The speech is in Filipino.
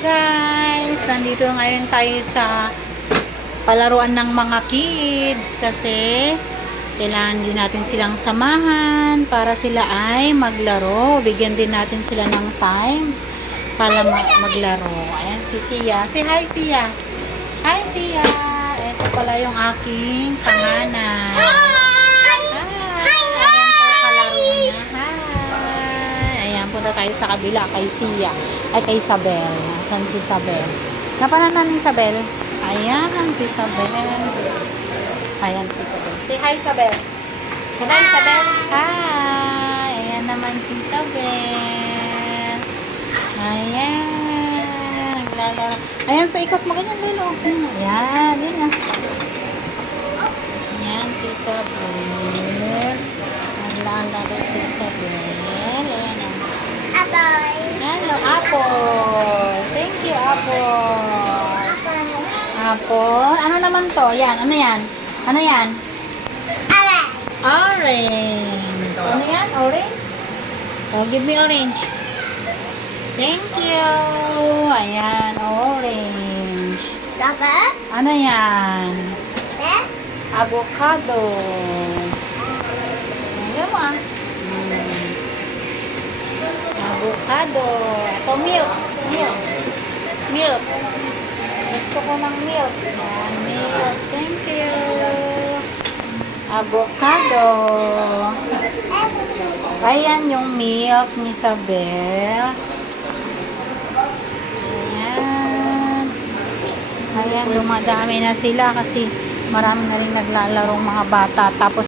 guys! Nandito ngayon tayo sa palaruan ng mga kids kasi kailangan din natin silang samahan para sila ay maglaro. Bigyan din natin sila ng time para maglaro. Ayan si Sia. Say hi, Sia! Hi, Sia! Ito pala yung aking panganay. Punta tayo sa kabila kay Sia ay kay Isabel. Nasaan si Isabel? Napananan ni Isabel? Ayan si Isabel. Ayan si Isabel. Say hi, Isabel. Isabel, Isabel. Hi. Ayan naman si Isabel. Ayan. Naglalaro. Ayan, sa ikot mo ganyan, Belo. Ayan, yan. Ayan si Isabel. Naglalaro si Isabel. Ayan na. Hello, Apple. Thank you, Apple. Apple. Ano naman to? Yan. Ano yan? Ano yan? Orange. Ano yan? Orange? Oh, give me orange. Thank you. Ayan, orange. Ano yan? Avocado. Ayan mo ah. Avocado. Ito, milk. Milk. Gusto ko ng milk. Ayan, milk. Thank you. Avocado. Ayan yung milk ni Isabel. Ayan. Ayan, dumadami na sila kasi marami na rin naglalarong mga bata. Tapos